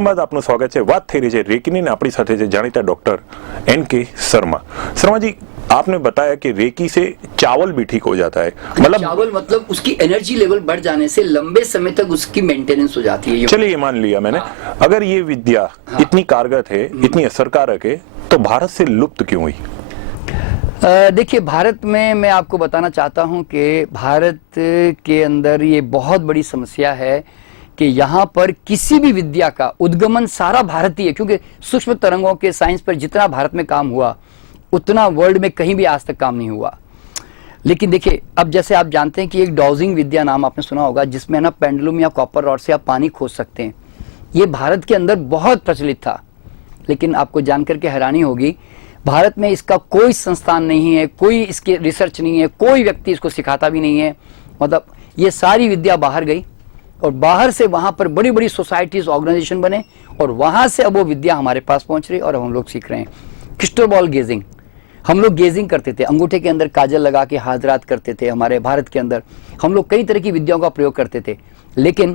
વિરામ બાદ આપનું સ્વાગત છે। વાત થઈ રહી છે રેકીની ને આપણી સાથે છે જાણીતા ડॉक्टर एन.के. शर्मा। शर्मा जी, आपने बताया कि रेकी से चावल भी ठीक हो जाता है, मतलब चावल मतलब उसकी एनर्जी लेवल बढ़ जाने से लंबे समय तक उसकी मेंटेनेंस हो जाती है। चलिए ये मान लिया मैंने। अगर ये विद्या इतनी कारगर है, इतनी असरकारक है, तो भारत से लुप्त क्यों हुई? देखिए, भारत में मैं आपको बताना चाहता हूं कि भारत के अंदर ये बहुत बड़ी समस्या है कि यहाँ पर किसी भी विद्या का उद्गमन सारा भारतीय है, क्योंकि सूक्ष्म तरंगों के साइंस पर जितना भारत में काम हुआ उतना वर्ल्ड में कहीं भी आज तक काम नहीं हुआ। लेकिन देखिए, अब जैसे आप जानते हैं कि एक डाउजिंग विद्या नाम आपने सुना होगा, जिसमें ना पेंडुलम या कॉपर रॉड से आप पानी खोज सकते हैं। ये भारत के अंदर बहुत प्रचलित था, लेकिन आपको जानकर के हैरानी होगी, भारत में इसका कोई संस्थान नहीं है, कोई इसके रिसर्च नहीं है, कोई व्यक्ति इसको सिखाता भी नहीं है। मतलब ये सारी विद्या बाहर गई और बाहर से वहां पर बड़ी बड़ी सोसाइटीज, ऑर्गेनाइजेशन बने और वहां से अब वो विद्या हमारे पास पहुंच रही और अब हम लोग सीख रहे हैं। क्रिस्टल बॉल गेजिंग, हम लोग गेजिंग करते थे, अंगूठे के अंदर काजल लगा के हाथ रात करते थे। हमारे भारत के अंदर हम लोग कई तरह की विद्याओं का प्रयोग करते थे, लेकिन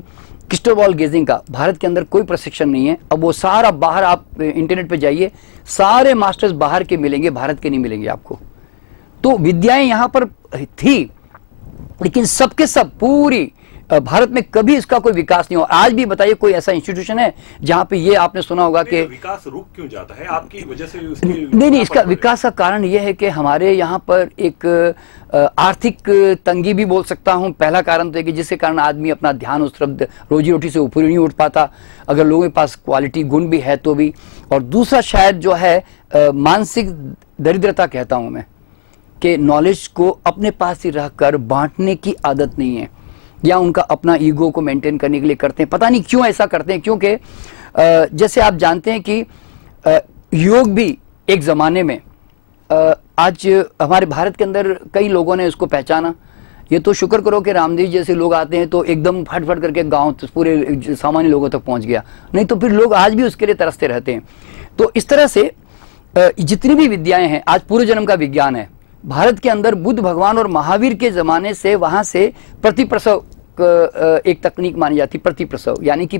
क्रिस्टल बॉल गेजिंग का भारत के अंदर कोई प्रशिक्षण नहीं है। अब वो सारा बाहर, आप इंटरनेट पे जाइए, सारे मास्टर्स बाहर के मिलेंगे, भारत के नहीं मिलेंगे आपको। तो विद्याएं यहाँ पर थी, लेकिन सबके सब पूरी भारत में कभी इसका कोई विकास नहीं हुआ। आज भी बताइए कोई ऐसा इंस्टीट्यूशन है जहां पे ये आपने सुना होगा कि विकास रुक क्यों जाता है आपकी वजह से? नहीं, इसका विकास का कारण ये है कि हमारे यहाँ पर एक आर्थिक तंगी भी बोल सकता हूँ। पहला कारण तो है कि जिसके कारण आदमी अपना ध्यान उस तरफ, रोजी रोटी से ऊपर नहीं उठ पाता, अगर लोगों के पास क्वालिटी गुण भी है तो भी। और दूसरा शायद जो है मानसिक दरिद्रता कहता हूँ मैं, कि नॉलेज को अपने पास ही रखकर बांटने की आदत नहीं है, या उनका अपना ईगो को मेंटेन करने के लिए करते हैं। पता नहीं क्यों ऐसा करते हैं, क्योंकि जैसे आप जानते हैं कि योग भी एक जमाने में, आज हमारे भारत के अंदर कई लोगों ने उसको पहचाना। ये तो शुक्र करो कि रामदेव जैसे लोग आते हैं तो एकदम फट फट करके गांव पूरे सामान्य लोगों तक पहुंच गया, नहीं तो फिर लोग आज भी उसके लिए तरसते रहते हैं। तो इस तरह से जितनी भी विद्याएं हैं, आज पूर्व जन्म का विज्ञान है भारत के अंदर। बुद्ध भगवान और महावीर के जमाने से वहां से प्रतिप्रसव एक तकनीक मानी जाती, प्रतिप्रसव, यानी कि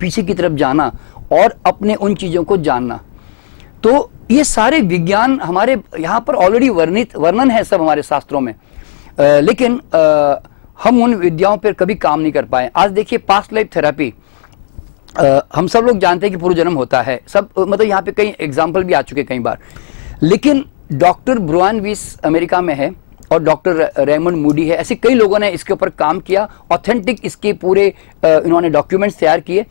पीछे की तरफ जाना और अपने उन चीजों को जानना। तो ये सारे विज्ञान हमारे यहाँ पर ऑलरेडी वर्णन है सब हमारे शास्त्रों में, लेकिन हम उन विद्याओं पर कभी काम नहीं कर पाए। आज देखिए, पास्ट लाइफ थेरेपी, हम सब लोग जानते हैं कि पूर्व जन्म होता है, सब मतलब यहाँ पे कई एग्जाम्पल भी आ चुके कई बार, लेकिन डॉक्टर ब्रुआन विस अमेरिका में है और डॉक्टर रेमंड मूडी है, ऐसे कई लोगों ने इसके ऊपर काम किया, ऑथेंटिक इसके पूरे इन्होंने डॉक्यूमेंट्स तैयार किए।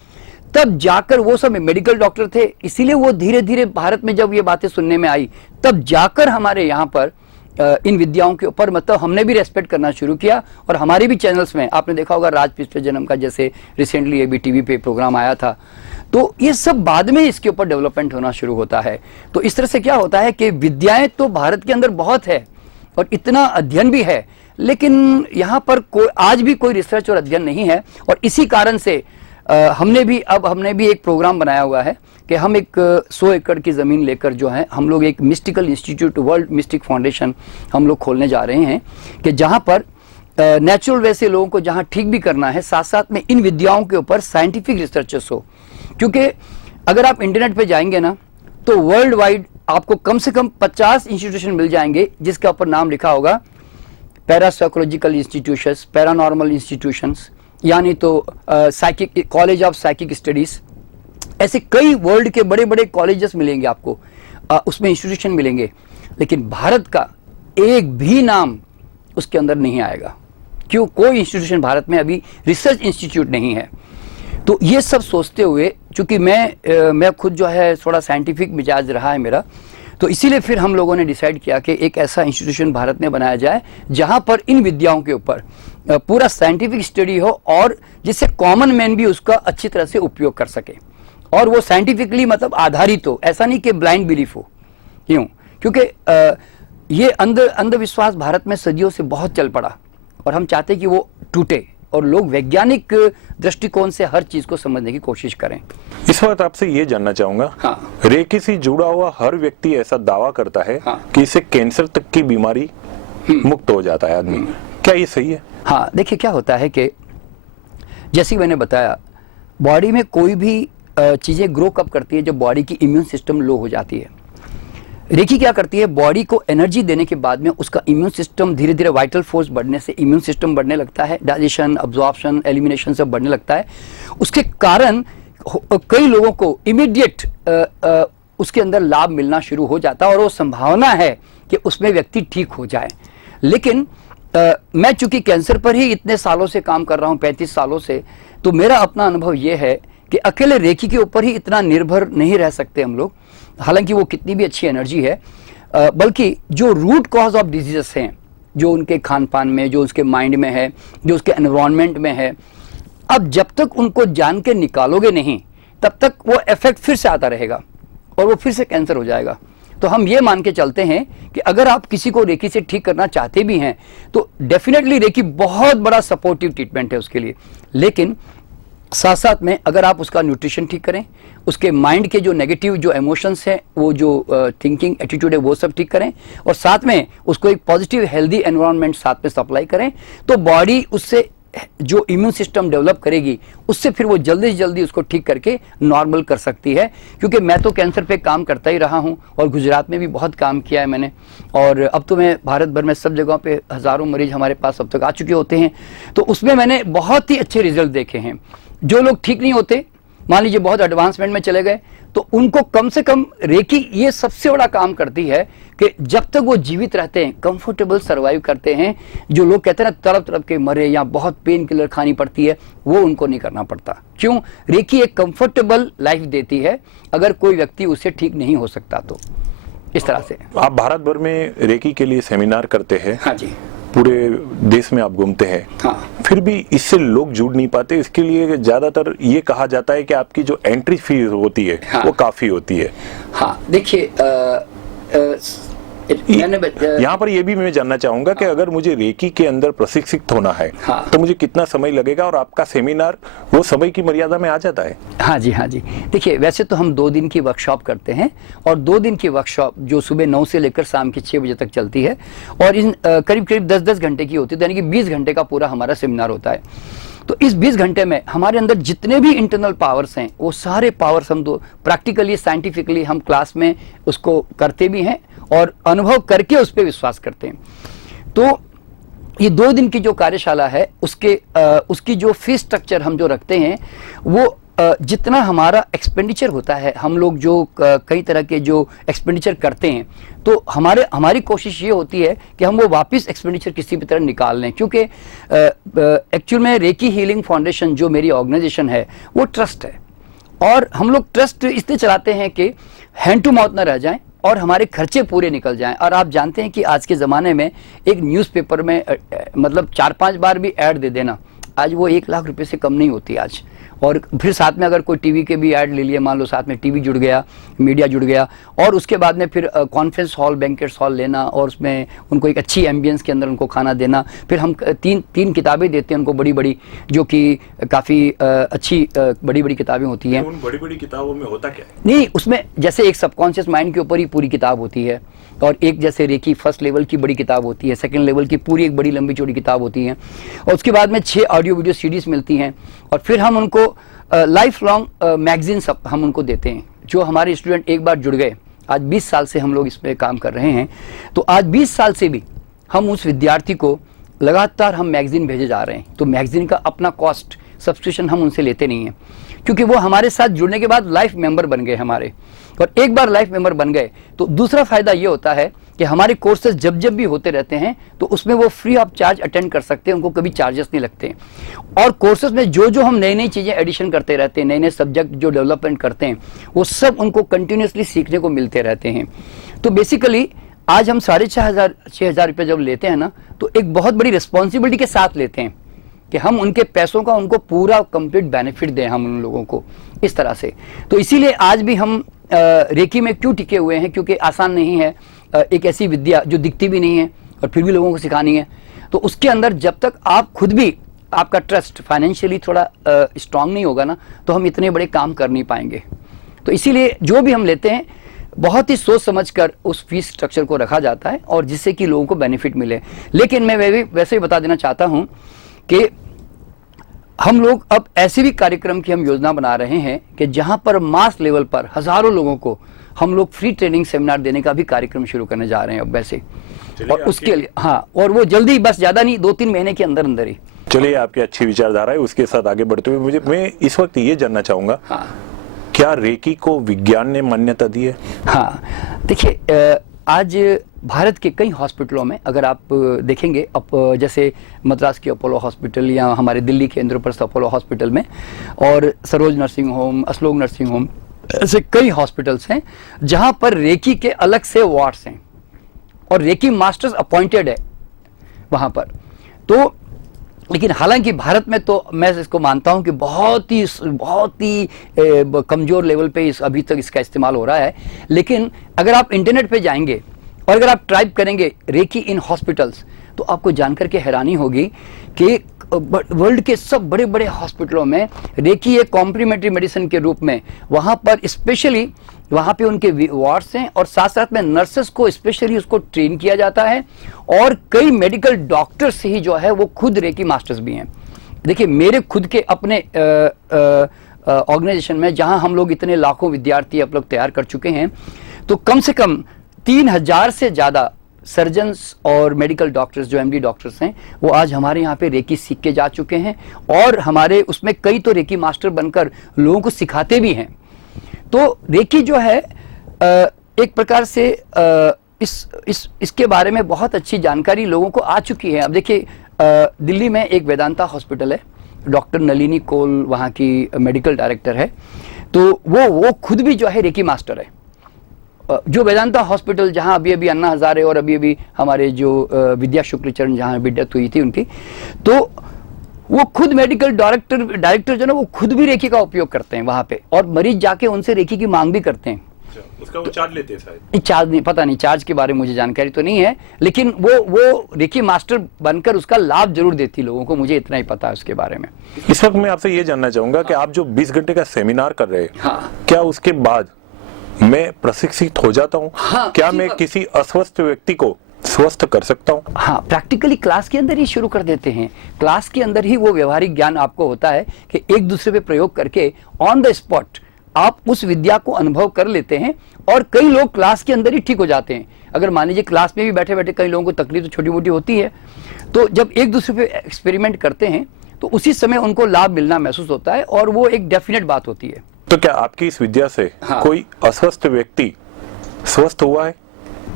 तब जाकर, वो सब मेडिकल डॉक्टर थे, इसीलिए वो धीरे धीरे भारत में जब ये बातें सुनने में आई, तब जाकर हमारे यहाँ पर इन विद्याओं के ऊपर मतलब हमने भी रेस्पेक्ट करना शुरू किया। और हमारे भी चैनल्स में आपने देखा होगा, राज पिछले जन्म का जैसे रिसेंटली ये भी टीवी पे प्रोग्राम आया था, तो ये सब बाद में इसके ऊपर डेवलपमेंट होना शुरू होता है। तो इस तरह से क्या होता है कि विद्याएं तो भारत के अंदर बहुत है और इतना अध्ययन भी है, लेकिन यहाँ पर आज भी कोई रिसर्च और अध्ययन नहीं है। और इसी कारण से हमने भी एक प्रोग्राम बनाया हुआ है कि हम एक 100 एकड़ की ज़मीन लेकर जो है हम लोग एक mystical institute, world mistake foundation हम लोग खोलने जा रहे हैं, कि जहाँ पर नेचुरल वे से लोगों को जहाँ ठीक भी करना है, साथ साथ में इन विद्याओं के ऊपर साइंटिफिक रिसर्चेस हो। क्योंकि अगर आप इंटरनेट पे जाएंगे ना, तो वर्ल्ड वाइड आपको कम से कम 50 इंस्टीट्यूशन मिल जाएंगे जिसके ऊपर नाम लिखा होगा पैरासाइकोलॉजिकल इंस्टीट्यूशंस, पैरानॉर्मल इंस्टीट्यूशंस, यानी तो psychic, college of psychic studies, ऐसे कई वर्ल्ड के बड़े बड़े कॉलेजेस मिलेंगे आपको, उसमें इंस्टीट्यूशन मिलेंगे। लेकिन भारत का एक भी नाम उसके अंदर नहीं आएगा। क्यों? कोई इंस्टीट्यूशन भारत में अभी रिसर्च इंस्टीट्यूट नहीं है। तो ये सब सोचते हुए, चूंकि मैं खुद जो है थोड़ा साइंटिफिक मिजाज रहा है मेरा, तो इसीलिए फिर हम लोगों ने डिसाइड किया कि एक ऐसा इंस्टीट्यूशन भारत में बनाया जाए जहां पर इन विद्याओं के ऊपर पूरा साइंटिफिक स्टडी हो और जिससे कॉमन मैन भी उसका अच्छी तरह से उपयोग कर सके, और वो साइंटिफिकली मतलब आधारित हो, ऐसा नहीं कि ब्लाइंड बिलीफ हो। क्यों? क्योंकि ये अंधविश्वास भारत में सदियों से बहुत चल पड़ा और हम चाहते कि वो टूटे और लोग वैज्ञानिक दृष्टिकोण से हर चीज को समझने की कोशिश करें। इस वक्त आपसे ये जानना चाहूंगा, हाँ। रेकी से जुड़ा हुआ हर व्यक्ति ऐसा दावा करता है, हाँ, कि इससे कैंसर तक की बीमारी मुक्त हो जाता है आदमी, क्या ये सही है? हाँ, देखिए क्या होता है कि जैसे मैंने बताया, बॉडी में कोई भी चीज़ें ग्रो कब करती है, जब बॉडी की इम्यून सिस्टम लो हो जाती है। रेकी क्या करती है, बॉडी को एनर्जी देने के बाद में उसका इम्यून सिस्टम धीरे धीरे, वाइटल फोर्स बढ़ने से इम्यून सिस्टम बढ़ने लगता है, डाइजेशन, अब्जॉर्प्शन, एलिमिनेशन सब बढ़ने लगता है। उसके कारण कई लोगों को इमीडिएट उसके अंदर लाभ मिलना शुरू हो जाता है और वो संभावना है कि उसमें व्यक्ति ठीक हो जाए। लेकिन मैं चूंकि कैंसर पर ही इतने सालों से काम कर रहा हूँ, 35 सालों से, तो मेरा अपना अनुभव ये है कि अकेले रेकी के ऊपर ही इतना निर्भर नहीं रह सकते हम लोग, हालांकि वो कितनी भी अच्छी एनर्जी है, बल्कि जो रूट कॉज ऑफ डिजीजेस हैं, जो उनके खान पान में, जो उसके माइंड में है, जो उसके एनवायरनमेंट में है, अब जब तक उनको जान के निकालोगे नहीं तब तक वो इफेक्ट फिर से आता रहेगा और वो फिर से कैंसर हो जाएगा। तो हम ये मान के चलते हैं कि अगर आप किसी को रेकी से ठीक करना चाहते भी हैं तो डेफिनेटली रेकी बहुत बड़ा सपोर्टिव ट्रीटमेंट है उसके लिए। लेकिन साथ साथ में अगर आप उसका न्यूट्रिशन ठीक करें, उसके माइंड के जो नेगेटिव जो इमोशंस हैं, वो जो थिंकिंग एटीट्यूड है, वो सब ठीक करें, और साथ में उसको एक पॉजिटिव हेल्दी एनवायरनमेंट साथ में सप्लाई करें, तो बॉडी उससे जो इम्यून सिस्टम डेवलप करेगी उससे फिर वो जल्दी से जल्दी उसको ठीक करके नॉर्मल कर सकती है। क्योंकि मैं तो कैंसर पे काम करता ही रहा हूं और गुजरात में भी बहुत काम किया है मैंने, और अब तो मैं भारत भर में सब जगहों पे हज़ारों मरीज हमारे पास अब तक आ चुके होते हैं, तो उसमें मैंने बहुत ही अच्छे रिजल्ट देखे हैं। जो लोग ठीक नहीं होते, मान लीजिए बहुत एडवांसमेंट में चले गए, तो उनको कम से कम रेकी ये सबसे बड़ा काम करती है कि जब तक वो जीवित रहते हैं, कंफर्टेबल सरवाइव करते हैं। जो लोग कहते हैं ना तड़प तड़प के मरे या बहुत पेन किलर खानी पड़ती है, वो उनको नहीं करना पड़ता। क्यों? रेकी एक कंफर्टेबल लाइफ देती है अगर कोई व्यक्ति उससे ठीक नहीं हो सकता तो। इस तरह से आप भारत भर में रेकी के लिए सेमिनार करते हैं। हाँ जी, पूरे देश में आप घूमते हैं। हाँ। फिर भी इससे लोग जुड़ नहीं पाते। इसके लिए ज्यादातर ये कहा जाता है कि आपकी जो एंट्री फीस होती है, हाँ, वो काफी होती है। हाँ, देखिए यहाँ पर ये भी मैं जानना चाहूंगा कि अगर मुझे रेकी के अंदर प्रशिक्षित होना है, हाँ, तो मुझे कितना समय लगेगा, और आपका सेमिनार वो समय की मर्यादा में आ जाता है? हाँ जी, हाँ जी। देखिए, वैसे तो हम 2 दिन की वर्कशॉप करते हैं, और 2 दिन की वर्कशॉप जो सुबह 9 से लेकर शाम के 6 बजे तक चलती है, और इन करीब करीब 10-10 घंटे की होती है, यानी कि 20 घंटे का पूरा हमारा सेमिनार होता है। तो इस 20 घंटे में हमारे अंदर जितने भी इंटरनल पावर्स हैं, वो सारे पावर्स हम तो प्रैक्टिकली, साइंटिफिकली हम क्लास में उसको करते भी हैं और अनुभव करके उस पर विश्वास करते हैं। तो ये 2 दिन की जो कार्यशाला है, उसकी जो फीस स्ट्रक्चर हम जो रखते हैं, वो जितना हमारा एक्सपेंडिचर होता है, हम लोग जो कई तरह के जो एक्सपेंडिचर करते हैं, तो हमारी कोशिश ये होती है कि हम वो वापस एक्सपेंडिचर किसी भी तरह निकाल लें। क्योंकि एक्चुअल में रेकी हीलिंग फाउंडेशन जो मेरी ऑर्गेनाइजेशन है, वो ट्रस्ट है, और हम लोग ट्रस्ट इसलिए चलाते हैं कि हैंड टू माउथ ना रह जाएं और हमारे खर्चे पूरे निकल जाएं। और आप जानते हैं कि आज के ज़माने में एक न्यूज़पेपर में मतलब 4-5 बार भी ऐड दे देना, आज वो 1 लाख रुपए से कम नहीं होती आज। और फिर साथ में अगर कोई टीवी के भी ऐड ले लिए, मान लो साथ में टीवी जुड़ गया, मीडिया जुड़ गया, और उसके बाद में फिर कॉन्फ्रेंस हॉल, बैंकेट्स हॉल लेना, और उसमें उनको एक अच्छी एम्बियंस के अंदर उनको खाना देना। फिर हम तीन किताबें देते हैं उनको, बड़ी बड़ी, जो कि काफ़ी अच्छी बड़ी बड़ी किताबें होती हैं। उन बड़ी बड़ी किताबों में होता क्या है? नहीं, उसमें जैसे एक सबकॉन्शियस माइंड के ऊपर ही पूरी किताब होती है, और एक जैसे रेकी फर्स्ट लेवल की बड़ी किताब होती है, सेकंड लेवल की पूरी एक बड़ी लंबी चौड़ी किताब होती है, और उसके बाद में 6 ऑडियो वीडियो सीरीज मिलती हैं। और फिर हम उनको लाइफ लॉन्ग मैगजीन सब हम उनको देते हैं। जो हमारे स्टूडेंट एक बार जुड़ गए, आज 20 साल से हम लोग इस पर काम कर रहे हैं, तो आज 20 साल से भी हम उस विद्यार्थी को लगातार हम मैगजीन भेजे जा रहे हैं। तो मैगजीन का अपना कॉस्ट सब्सक्रिप्शन हम उनसे लेते नहीं हैं, क्योंकि वो हमारे साथ जुड़ने के बाद लाइफ मेंबर बन गए हमारे। और एक बार लाइफ मेंबर बन गए तो दूसरा फायदा ये होता है कि हमारे कोर्सेज जब जब भी होते रहते हैं, तो उसमें वो फ्री ऑफ चार्ज अटेंड कर सकते हैं, उनको कभी चार्जेस नहीं लगते। और कोर्सेज में जो जो हम नई नई चीज़ें एडिशन करते रहते हैं, नए नए सब्जेक्ट जो डेवलपमेंट करते हैं, वो सब उनको कंटिन्यूसली सीखने को मिलते रहते हैं। तो बेसिकली आज हम 6,500 रुपये जब लेते हैं ना, तो एक बहुत बड़ी रिस्पॉन्सिबिलिटी के साथ लेते हैं कि हम उनके पैसों का उनको पूरा कंप्लीट बेनिफिट दें हम उन लोगों को, इस तरह से। तो इसीलिए आज भी हम रेकी में क्यों टिके हुए हैं, क्योंकि आसान नहीं है एक ऐसी विद्या जो दिखती भी नहीं है और फिर भी लोगों को सिखानी है। तो उसके अंदर जब तक आप खुद भी, आपका ट्रस्ट फाइनेंशियली थोड़ा स्ट्रांग नहीं होगा ना, तो हम इतने बड़े काम कर नहीं पाएंगे। तो इसीलिए जो भी हम लेते हैं, बहुत ही सोच समझकर उस फीस स्ट्रक्चर को रखा जाता है, और जिससे कि लोगों को बेनिफिट मिले। लेकिन मैं वैसे ही बता देना चाहता हूं कि हम लोग अब ऐसे भी कार्यक्रम की हम योजना बना रहे हैं कि जहां पर मास लेवल पर हजारों लोगों को हम लोग फ्री ट्रेनिंग सेमिनार देने का भी कार्यक्रम शुरू करने जा रहे हैं अब वैसे। और उसके लिए हाँ, और वो जल्दी, बस ज्यादा नहीं, 2-3 महीने के अंदर अंदर ही। चलिए, आपकी अच्छी विचारधारा है, उसके साथ आगे बढ़ते हुए मैं इस वक्त ये जानना चाहूंगा, हाँ, क्या रेकी को विज्ञान ने मान्यता दी है? हाँ, देखिए आज भारत के कई हॉस्पिटलों में अगर आप देखेंगे, जैसे मद्रास की अपोलो हॉस्पिटल या हमारे दिल्ली के इंद्रप्रस्थ अपोलो हॉस्पिटल में, और Saroj nursing home, Aslok nursing home, ऐसे कई हॉस्पिटल्स हैं जहां पर रेकी के अलग से वार्ड्स हैं और रेकी मास्टर्स अपॉइंटेड है वहां पर। तो लेकिन हालांकि भारत में तो मैं इसको मानता हूं कि बहुत ही कमजोर लेवल पे अभी तक इसका इस्तेमाल हो रहा है। लेकिन अगर आप इंटरनेट पे जाएंगे और अगर आप टाइप करेंगे रेकी इन हॉस्पिटल्स, तो आपको जानकर के हैरानी होगी कि वर्ल्ड के सब बड़े बड़े हॉस्पिटलों में रेकी एक कॉम्प्लीमेंट्री मेडिसिन के रूप में वहां पर स्पेशली वहां पे उनके वार्ड्स हैं और साथ साथ में नर्सेस को स्पेशली उसको ट्रेन किया जाता है और कई मेडिकल डॉक्टर्स ही जो है वो खुद रेकी मास्टर्स भी हैं। देखिए, मेरे खुद के अपने ऑर्गेनाइजेशन में जहां हम लोग इतने लाखों विद्यार्थी आप लोग तैयार कर चुके हैं, तो कम से कम 3000 से ज्यादा सर्जन्स और मेडिकल डॉक्टर्स जो एमडी डॉक्टर्स हैं वो आज हमारे यहाँ पे रेकी सीख के जा चुके हैं और हमारे उसमें कई तो रेकी मास्टर बनकर लोगों को सिखाते भी हैं। तो रेकी जो है एक प्रकार से इसके बारे में बहुत अच्छी जानकारी लोगों को आ चुकी है। अब देखिए, दिल्ली में एक वेदांता हॉस्पिटल है, डॉक्टर नलिनी कोल वहाँ की मेडिकल डायरेक्टर है, तो वो खुद भी जो है रेकी मास्टर है। जो वेदांता हॉस्पिटल जहां अभी अभी अन्ना हजारे और अभी हमारे जो विद्या शुक्लचरण जहां अभी डेथ हुई थी उनकी, तो वो खुद मेडिकल डायरेक्टर जो ना वो खुद भी रेकी का उपयोग करते हैं वहां पे और मरीज जाके उनसे रेकी की मांग भी करते हैं। उसका वो चार्ज लेते हैं शायद? चार्ज नहीं, पता नहीं, चार्ज के बारे में मुझे जानकारी तो नहीं है, लेकिन वो रेकी मास्टर बनकर उसका लाभ जरूर देती लोगों को, मुझे इतना ही पता है उसके बारे में। इस वक्त मैं आपसे ये जानना चाहूंगा कि आप जो 20 घंटे का सेमिनार कर रहे हैं, हाँ, क्या उसके बाद मैं प्रशिक्षित हो जाता हूँ? हाँ, क्या मैं किसी अस्वस्थ व्यक्ति को स्वस्थ कर सकता हूँ? हाँ, प्रैक्टिकली क्लास के अंदर ही शुरू कर देते हैं। क्लास के अंदर ही वो व्यवहारिक ज्ञान आपको होता है कि एक दूसरे पे प्रयोग करके ऑन द स्पॉट आप उस विद्या को अनुभव कर लेते हैं और कई लोग क्लास के अंदर ही ठीक हो जाते हैं। अगर मान लीजिए क्लास में भी बैठे बैठे कई लोगों को तकलीफ तो छोटी मोटी होती है, तो जब एक दूसरे पे एक्सपेरिमेंट करते हैं तो उसी समय उनको लाभ मिलना महसूस होता है और वो एक डेफिनेट बात होती है। तो क्या आपकी इस विद्या से हाँ, कोई अस्वस्थ व्यक्ति स्वस्थ हुआ है?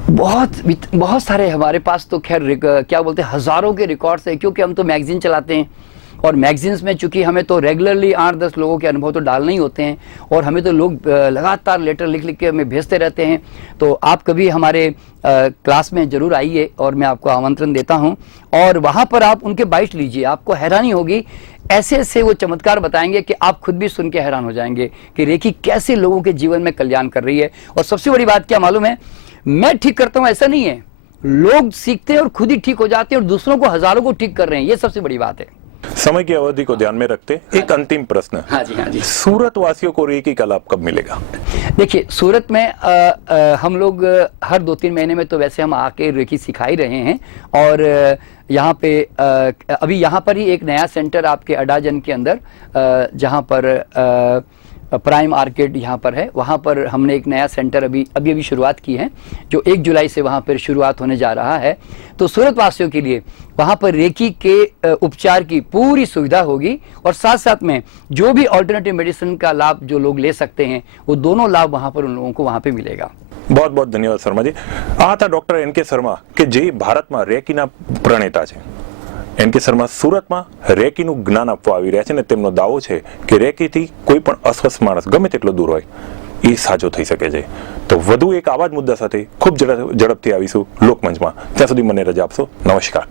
बहुत सारे हमारे पास तो खैर क्या बोलते हैं, हजारों के रिकॉर्ड्स है, क्योंकि हम तो मैगजीन चलाते हैं और मैगजीन्स में चूंकि हमें तो रेगुलरली 8-10 लोगों के अनुभव तो डालने ही होते हैं और हमें तो लोग लगातार लेटर लिख लिख के हमें भेजते रहते हैं। तो आप कभी हमारे क्लास में जरूर आइए और मैं आपको आमंत्रण देता हूं और वहां पर आप उनके बाइट लीजिए, आपको हैरानी होगी, ऐसे ऐसे वो चमत्कार बताएंगे कि आप खुद भी सुन के हैरान हो जाएंगे कि रेकी कैसे लोगों के जीवन में कल्याण कर रही है। और सबसे बड़ी बात क्या मालूम है, मैं ठीक करता हूं ऐसा नहीं है, लोग सीखते हैं और खुद ही ठीक हो जाते हैं और दूसरों को हजारों को ठीक कर रहे हैं, ये सबसे बड़ी बात है। समय की अवधि को ध्यान में रखते एक अंतिम प्रश्न। हाँ जी, हाँ जी। सूरत वासियों को रेकी का लाभ कब मिलेगा? देखिए, सूरत में हम लोग हर 2-3 महीने में तो वैसे हम आके रेकी सिखा ही रहे हैं और यहाँ पे अभी यहाँ पर ही एक नया सेंटर आपके अडाजन के अंदर जहाँ पर प्राइम आर्केड यहाँ पर है, वहाँ पर हमने एक नया सेंटर अभी शुरुआत की है जो 1 जुलाई से वहाँ पर शुरुआत होने जा रहा है। तो सूरत वासियों के लिए वहाँ पर रेकी के उपचार की पूरी सुविधा होगी और साथ साथ में जो भी ऑल्टरनेटिव मेडिसिन का लाभ जो लोग ले सकते हैं वो दोनों लाभ वहाँ पर उन लोगों को वहाँ पे मिलेगा। बहुत बहुत धन्यवाद शर्मा जी। आ था डॉक्टर एन.के. शर्मा કે જે ભારતમાં રેકીના પ્રણેતા છે। એન.કે. શર્મા સુરતમાં રેકીનું જ્ઞાન આપવા આવી રહ્યા છે અને તેમનો દાવો છે કે રેકીથી કોઈ પણ અસ્વસ્થ માણસ ગમે તેટલો દૂર હોય એ સાજો થઈ શકે છે। તો વધુ એક આવા જ મુદ્દા સાથે ખૂબ ઝડપથી આવીશું લોકમંચમાં। ત્યાં સુધી મને રજા આપશો। નમસ્કાર।